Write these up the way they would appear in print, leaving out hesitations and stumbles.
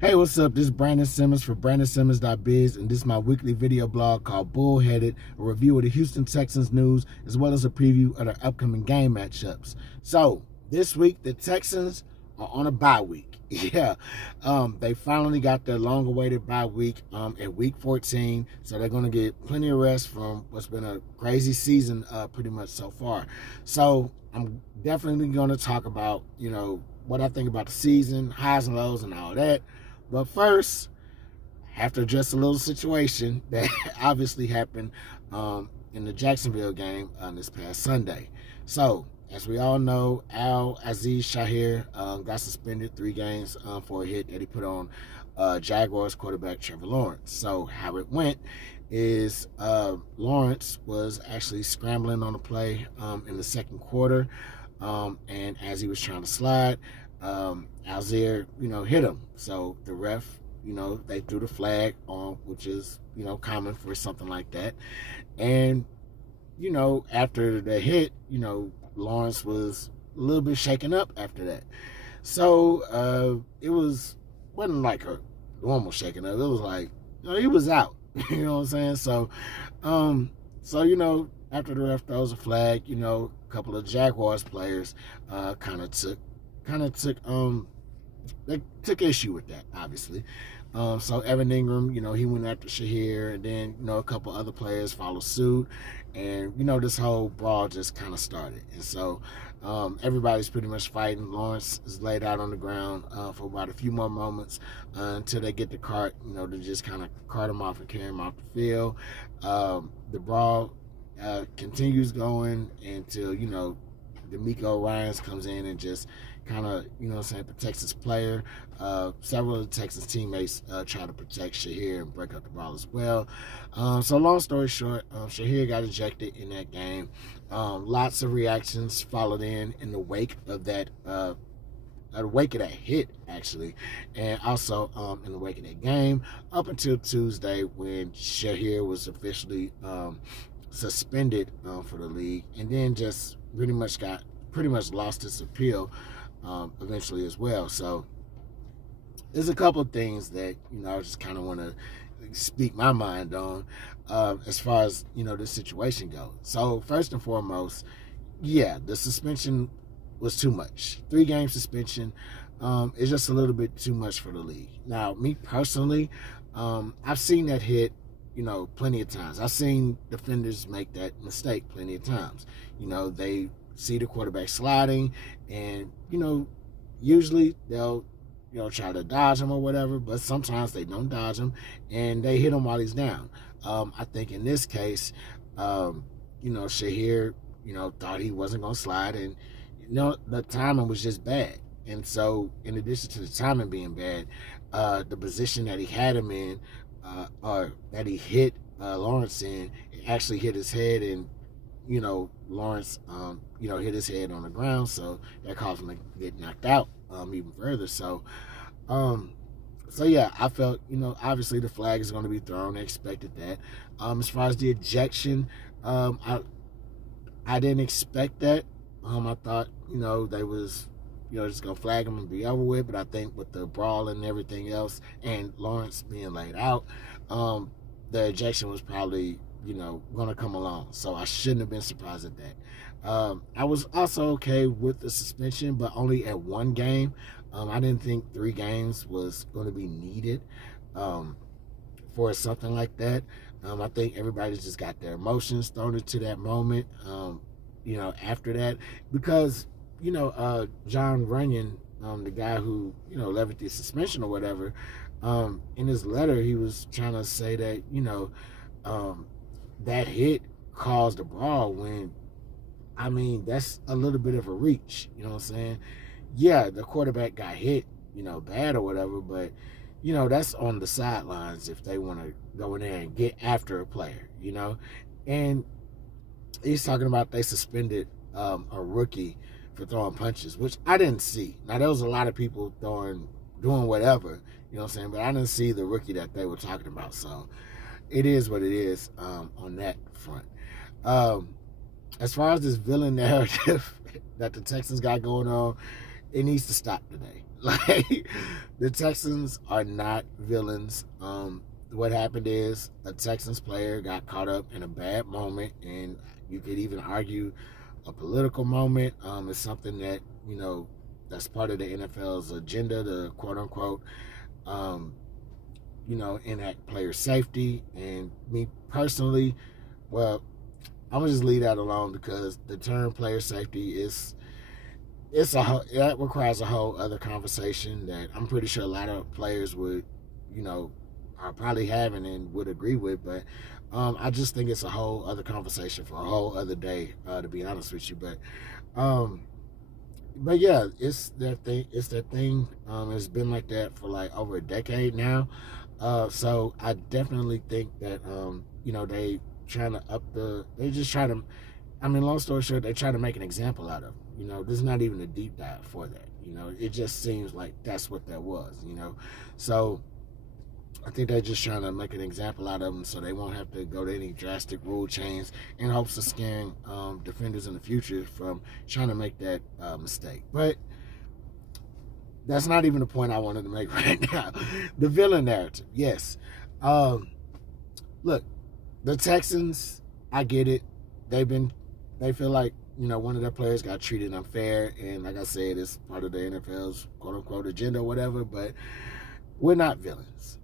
Hey, what's up? This is Brandon Simmons for BrandonSimmons.biz, and this is my weekly video blog called Bullheaded, a review of the Houston Texans news, as well as a preview of their upcoming game matchups. So, this week, the Texans are on a bye week. Yeah, they finally got their long-awaited bye week at week 14, so they're going to get plenty of rest from what's been a crazy season pretty much so far. So, I'm definitely going to talk about, what I think about the season, highs and lows, and all that. But first, I have to address a little situation that obviously happened in the Jacksonville game this past Sunday. So, as we all know, Azeez Al-Shaair got suspended 3 games for a hit that he put on Jaguars quarterback Trevor. So, how it went is Lawrence was actually scrambling on the play in the second quarter, and as he was trying to slide, Al-Shaair, hit him. So the ref, they threw the flag on, which is, common for something like that. And, after the hit, Lawrence was a little bit shaken up after that. So it wasn't like a normal shaking up. It was like, he was out. You know what I'm saying? So, after the ref throws a flag, a couple of Jaguars players they took issue with that, obviously. So Evan Ingram, he went after Shaair, and then, a couple other players followed suit, and, this whole brawl just kind of started. And so everybody's pretty much fighting. Lawrence is laid out on the ground for about a few more moments until they get the cart, to just kind of cart him off and carry him off the field. The brawl continues going until, D'Amico Ryans comes in and just kind of, protects his player. Several of the Texans teammates try to protect Shaair and break up the ball as well. So long story short, Shaair got ejected in that game. Lots of reactions followed in the wake of that hit, actually, and also in the wake of that game, up until Tuesday when Shaair was officially suspended for the league, and then just pretty much lost its appeal eventually as well. So there's a couple of things that I just kind of want to speak my mind on as far as this situation goes. So first and foremost, yeah, the suspension was too much. 3-game suspension is just a little bit too much for the league. Now, me personally, I've seen that hit plenty of times. I've seen defenders make that mistake plenty of times. They see the quarterback sliding, and usually they'll try to dodge him or whatever, but sometimes they don't dodge him and they hit him while he's down. I think in this case, Shaair thought he wasn't gonna slide, and the timing was just bad. And so in addition to the timing being bad, the position that he had him in, or that he hit Lawrence in, it actually hit his head, and Lawrence, hit his head on the ground, so that caused him to get knocked out even further. So yeah, I felt, obviously the flag is going to be thrown. I expected that. As far as the ejection, I didn't expect that. I thought, they was, just going to flag him and be over with, but I think with the brawl and everything else, and Lawrence being laid out, the ejection was probably going to come along. So I shouldn't have been surprised at that. I was also okay with the suspension, but only at 1 game. I didn't think 3 games was going to be needed for something like that. I think everybody just got their emotions thrown into that moment, after that, because, John Runyon, the guy who, levied the suspension or whatever, in his letter, he was trying to say that, that hit caused a brawl, when, that's a little bit of a reach. You know what I'm saying? Yeah, the quarterback got hit, bad or whatever, but, that's on the sidelines if they want to go in there and get after a player, And he's talking about they suspended a rookie for throwing punches, which I didn't see. Now, there was a lot of people doing whatever, but I didn't see the rookie that they were talking about. So it is what it is on that front. As far as this villain narrative that the Texans got going on, it needs to stop today. Like, the Texans are not villains. What happened is a Texans player got caught up in a bad moment, and you could even argue a political moment. Is something that, that's part of the NFL's agenda, the quote unquote, enact player safety. And me personally, well, I'm gonna just leave that alone, because the term player safety that requires a whole other conversation that I'm pretty sure a lot of players would, are probably having and would agree with. But I just think it's a whole other conversation for a whole other day, to be honest with you. But yeah, it's that thing. It's that thing. It's been like that for like over a decade now. So I definitely think that they trying to they just try to. I mean, long story short, they try to make an example out of him. There's not even a deep dive for that. It just seems like that's what that was. So I think they're just trying to make an example out of them, so they won't have to go to any drastic rule change in hopes of scaring defenders in the future from trying to make that mistake. But that's not even the point I wanted to make right now. The villain narrative, yes. Look, the Texans, I get it. They feel like, one of their players got treated unfair, and like I said, it's part of the NFL's quote unquote agenda or whatever, but we're not villains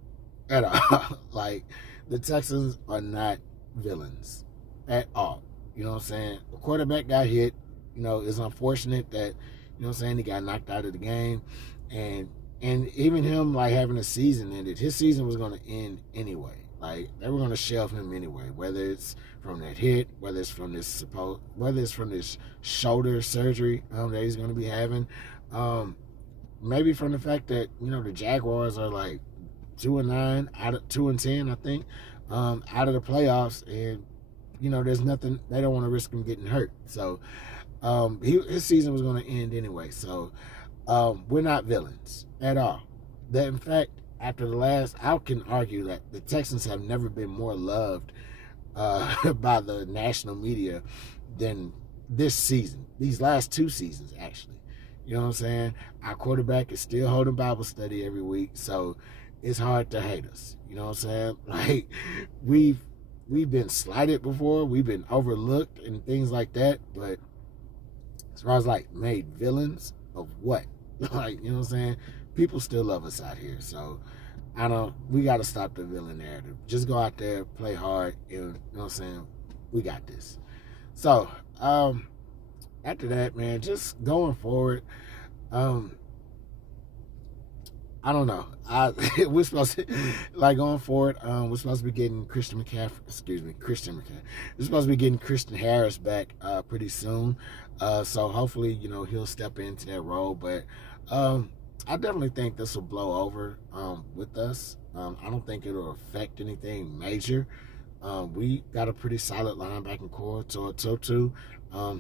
at all. Like, the Texans are not villains at all. You know what I'm saying? The quarterback got hit. It's unfortunate that, he got knocked out of the game. And even him, like, having a season ended, his season was going to end anyway. Like, they were going to shelve him anyway, whether it's from that hit, whether it's from this shoulder surgery that he's going to be having, maybe from the fact that the Jaguars are like 2-9 out of 2-10, I think, out of the playoffs, and there's nothing. They don't want to risk him getting hurt, so his season was going to end anyway. So we're not villains at all. That, in fact, after the last, I can argue that the Texans have never been more loved by the national media than this season. These last 2 seasons, actually. You know what I'm saying? Our quarterback is still holding Bible study every week, so it's hard to hate us. You know what I'm saying? Like, we've been slighted before, we've been overlooked and things like that, but as far as like made villains of what? Like, you know what I'm saying? People still love us out here, so we got to stop the villain narrative. Just go out there, play hard, and, you know what I'm saying? We got this. So, after that, man, just going forward, I don't know. We're supposed to, like, going forward, we're supposed to be getting Christian McCaffrey. We're supposed to be getting Christian Harris back pretty soon. So hopefully, he'll step into that role. But I definitely think this will blow over with us. I don't think it'll affect anything major. We got a pretty solid linebacking core. Totu,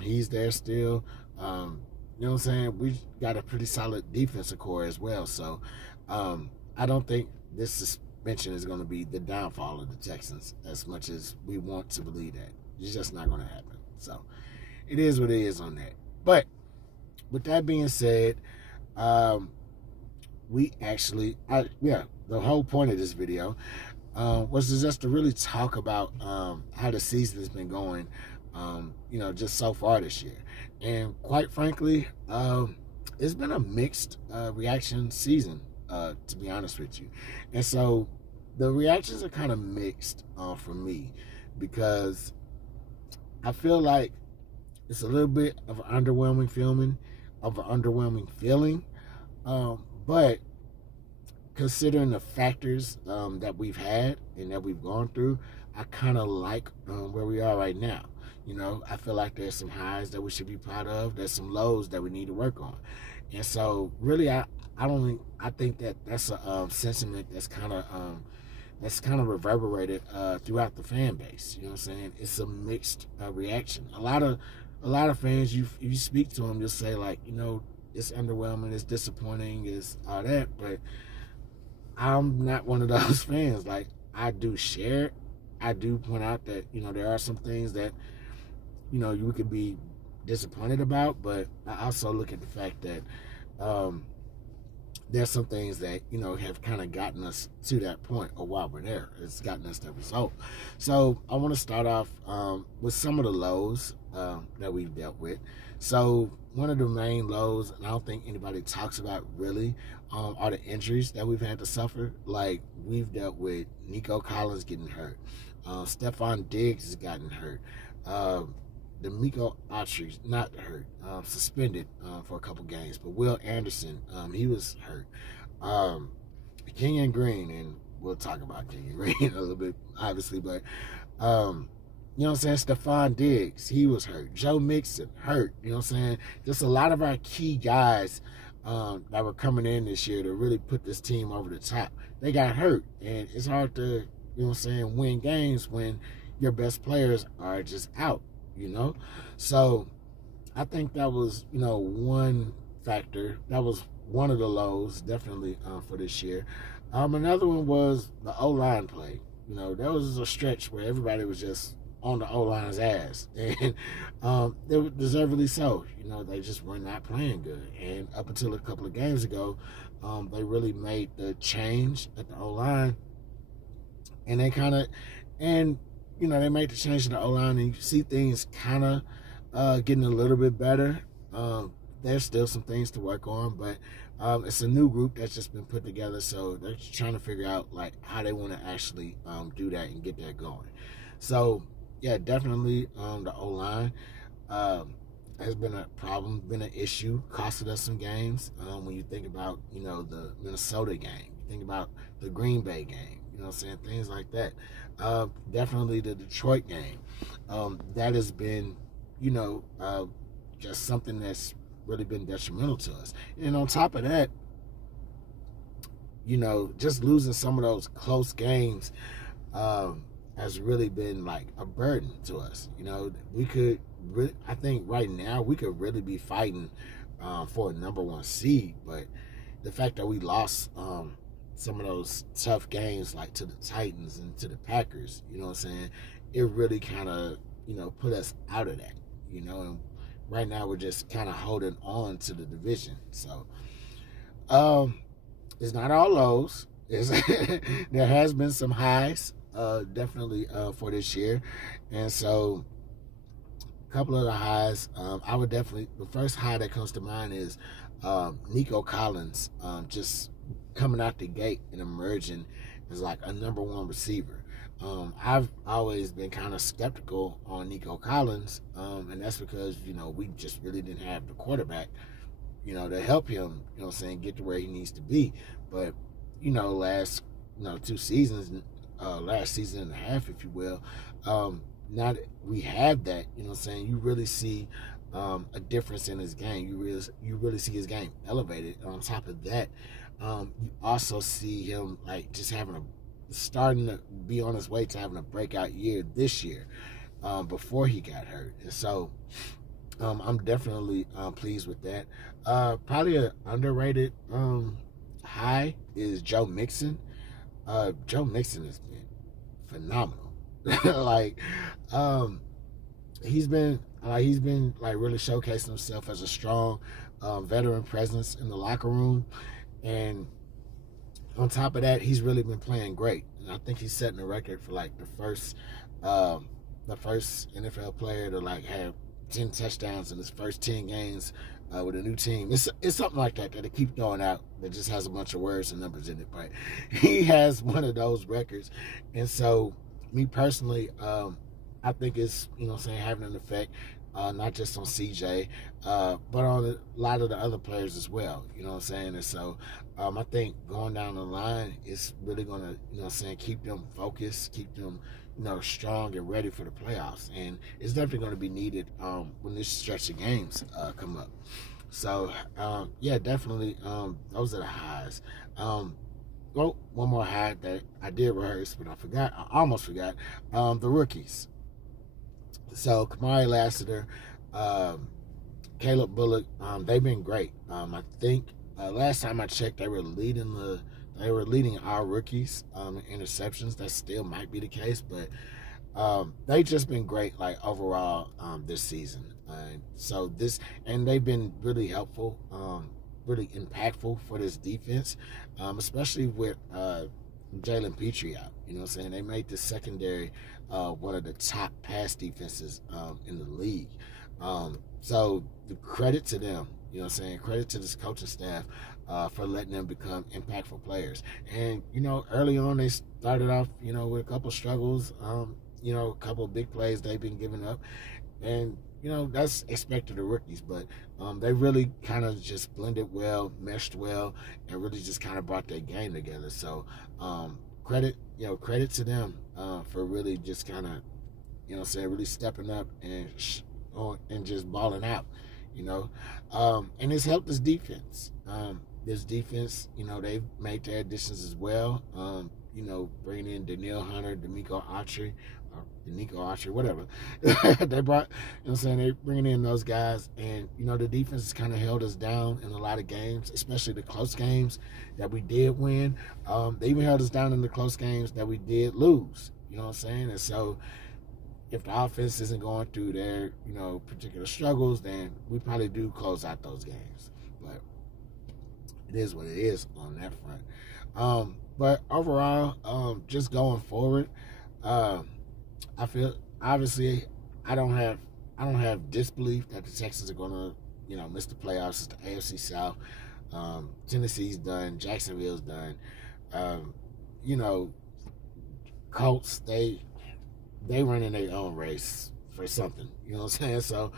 he's there still. You know what I'm saying? We got a pretty solid defensive core as well. So I don't think this suspension is going to be the downfall of the Texans as much as we want to believe that. It's just not going to happen. So it is what it is on that. But with that being said, the whole point of this video was just to really talk about how the season has been going, just so far this year. And quite frankly, it's been a mixed reaction season, to be honest with you. And so the reactions are kind of mixed for me, because I feel like it's a little bit of an underwhelming feeling. But considering the factors that we've had and that we've gone through, I kind of like where we are right now. I feel like there's some highs that we should be proud of. There's some lows that we need to work on. And so really, I think that that's a sentiment that's kind of reverberated throughout the fan base. You know what I'm saying? It's a mixed reaction. A lot of fans, you speak to them, you'll say, like, it's underwhelming, it's disappointing, it's all that, but I'm not one of those fans. Like, I do share it. I do point out that, there are some things that, you could be disappointed about, but I also look at the fact that there's some things that, you know, have kind of gotten us to that point, or while we're there, it's gotten us that result. So I want to start off with some of the lows that we've dealt with. So one of the main lows, and I don't think anybody talks about really, are the injuries that we've had to suffer. Like, we've dealt with Nico Collins getting hurt. Stephon Diggs has gotten hurt. D'Amico Autry, not hurt, suspended for a couple games. But Will Anderson, he was hurt. Kenyon Green, and we'll talk about Kenyon Green a little bit, obviously, but you know what I'm saying? Stephon Diggs, he was hurt. Joe Mixon, hurt. You know what I'm saying? Just a lot of our key guys that were coming in this year to really put this team over the top, they got hurt. And it's hard to, you know what I'm saying, win games when your best players are just out, you know? So I think that was, you know, one factor. That was one of the lows, definitely, for this year. Another one was the O-line play. You know, there was a stretch where everybody was just on the O-line's ass, and they were deservedly so. You know, they just were not playing good. And up until a couple of games ago, they really made the change at the O-line, and they kind of, and you know, they made the change to the O-line, and you see things kind of getting a little bit better. There's still some things to work on, but it's a new group that's just been put together, so they're just trying to figure out like how they want to actually do that and get that going. So yeah, definitely the O-line has been a problem, been an issue, costed us some games. When you think about, you know, the Minnesota game, you think about the Green Bay game, you know what I'm saying, things like that. Definitely the Detroit game. That has been, you know, just something that's really been detrimental to us. And on top of that, you know, just losing some of those close games has really been like a burden to us. You know, we could really, I think right now we could really be fighting for a #1 seed, but the fact that we lost some of those tough games, like to the Titans and to the Packers, you know what I'm saying, it really kind of, you know, put us out of that, you know. And right now we're just kind of holding on to the division. So it's not all lows. There has been some highs, definitely, for this year. And so a couple of the highs, I would definitely, the first high that comes to mind is Nico Collins just coming out the gate and emerging as like a #1 receiver. I've always been kind of skeptical on Nico Collins, and that's because, you know, we just really didn't have the quarterback, you know, to help him, you know what I'm saying, get to where he needs to be. But, you know, last season and a half, if you will, now that we have that, you know what I'm saying, you really see a difference in his game. You really see his game elevated. And on top of that, you also see him like just starting to be on his way to having a breakout year this year, before he got hurt. And so I'm definitely pleased with that. Probably an underrated high is Joe Mixon. Joe Mixon has been phenomenal. Like, he's been like really showcasing himself as a strong veteran presence in the locker room. And on top of that, he's really been playing great. And I think he's setting a record for like the first NFL player to like have 10 touchdowns in his first 10 games with a new team. It's something like that they keep throwing out that just has a bunch of words and numbers in it. But he has one of those records. And so me personally, I think it's, you know what I'm saying, having an effect, not just on CJ, but on a lot of the other players as well, you know what I'm saying. And so I think going down the line is really going to, you know what I'm saying, keep them focused, keep them, you know, strong and ready for the playoffs. And it's definitely going to be needed when this stretch of games come up. So, yeah, definitely those are the highs. Well, one more high that I did rehearse, but I almost forgot, the rookies. So Kamari Lassiter, Caleb Bullock, they've been great. I think last time I checked, they were leading our rookies in interceptions. That still might be the case, but they've just been great, like overall this season. And they've been really helpful really impactful for this defense, especially with Jalen Petrie out. You know what I'm saying? They made the secondary one of the top pass defenses in the league. So the credit to them, you know what I'm saying? Credit to this coaching staff for letting them become impactful players. And, you know, early on they started off, you know, with a couple struggles, you know, a couple of big plays they've been giving up. And, you know, that's expected of rookies, but they really kind of just blended well, meshed well, and really just kind of brought their game together. So credit to them for really just kind of, you know what I'm saying, really stepping up and just balling out, you know. And it's helped this defense. This defense, you know, they've made their additions as well. You know, bringing in Danielle Hunter, D'Amico Autry, whatever. They brought, you know what I'm saying, they're bringing in those guys. And, you know, the defense has kind of held us down in a lot of games, especially the close games that we did win. They even held us down in the close games that we did lose, you know what I'm saying? And so if the offense isn't going through their, you know, particular struggles, then we probably do close out those games. But it is what it is on that front. But overall, just going forward, I feel obviously I don't have disbelief that the Texans are gonna, you know, miss the playoffs. It's the AFC South. Tennessee's done. Jacksonville's done. You know, Colts, they running their own race for something. You know what I'm saying? So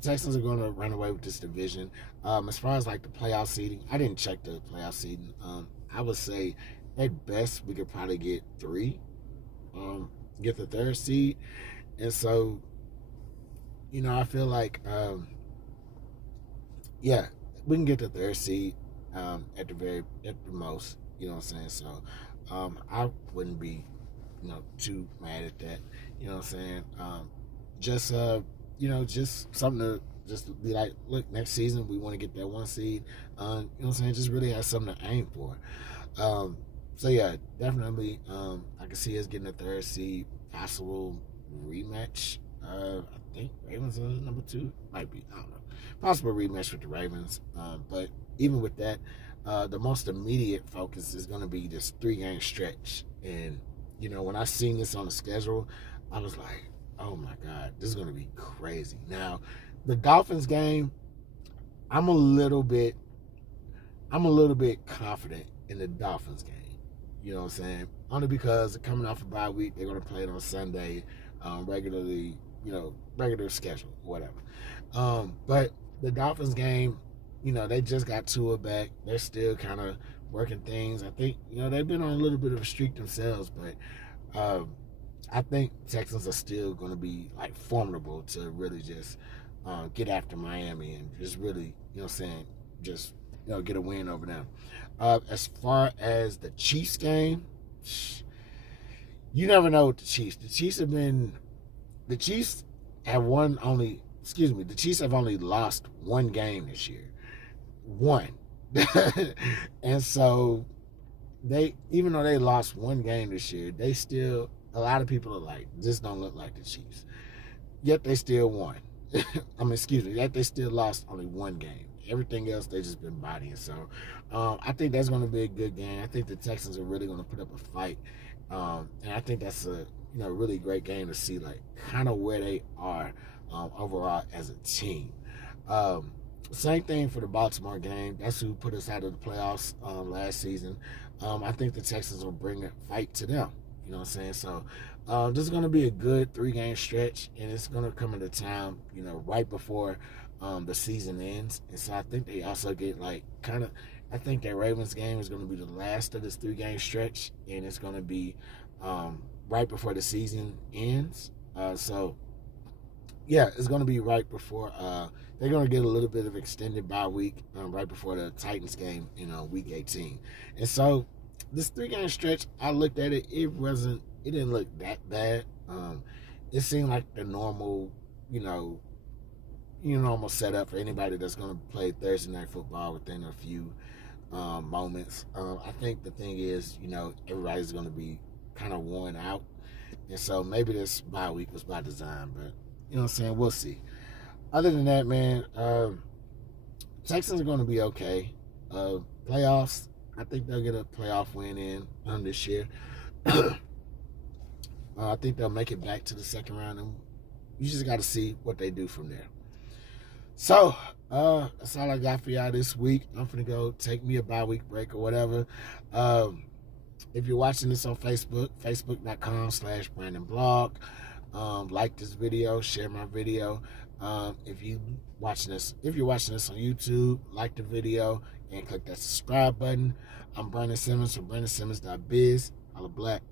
Texans are going to run away with this division. As far as like the playoff seeding, I didn't check the playoff seeding. I would say at best we could probably get 3, get the 3rd seed. And so, you know, I feel like, yeah, we can get the 3rd seed at the most. You know what I'm saying? So I wouldn't be, you know, too mad at that. You know what I'm saying? You know, just something to just be like, look, next season we want to get that 1 seed. You know what I'm saying? Just really have something to aim for. So yeah, definitely I can see us getting a 3rd seed, possible rematch. I think Ravens are number 2. Might be, I don't know. Possible rematch with the Ravens. But even with that, the most immediate focus is going to be this 3-game stretch. And, you know, when I seen this on the schedule, I was like, oh my God, this is going to be crazy. Now, the Dolphins game, I'm a little bit confident in the Dolphins game. You know what I'm saying? Only because coming off a bye week, they're going to play it on Sunday, regularly, you know, regular schedule, whatever. But the Dolphins game, you know, they just got Tua back. They're still kind of working things. I think, you know, they've been on a little bit of a streak themselves, but I think Texans are still going to be, like, formidable to really just get after Miami and just really, you know what I'm saying, just, you know, get a win over them. As far as the Chiefs game, you never know with the Chiefs. The Chiefs have only lost 1 game this year. 1. And so even though they lost 1 game this year, they still, a lot of people are like, this don't look like the Chiefs. Yet they still won. Yet they still lost only 1 game. Everything else, they just been bodying. So I think that's going to be a good game. I think the Texans are really going to put up a fight. And I think that's a, you know, really great game to see, like, kind of where they are overall as a team. Same thing for the Baltimore game. That's who put us out of the playoffs last season. I think the Texans will bring a fight to them. You know what I'm saying? So this is going to be a good 3-game stretch, and it's going to come at a time, you know, right before the season ends. And so I think they also get, like, I think that Ravens game is going to be the last of this 3-game stretch, and it's going to be right before the season ends. So, yeah, it's going to be right before they're going to get a little bit of extended bye week right before the Titans game in week 18. And so this 3-game stretch, I looked at it, it didn't look that bad. It seemed like the normal, normal setup for anybody that's going to play Thursday night football within a few moments. I think the thing is, everybody's going to be kind of worn out. And so maybe this bye week was by design, but you know what I'm saying? We'll see. Other than that, man, Texans are going to be okay. Playoffs, I think they'll get a playoff win in this year. I think they'll make it back to the second round, and you just got to see what they do from there. So, that's all I got for y'all this week. I'm going to go take me a bye-week break or whatever. If you're watching this on Facebook, facebook.com/BrandonBlog. Like this video, share my video. If you're watching this on YouTube, like the video and click that subscribe button. I'm Brandon Simmons from BrandonSimmons.biz. Holla black.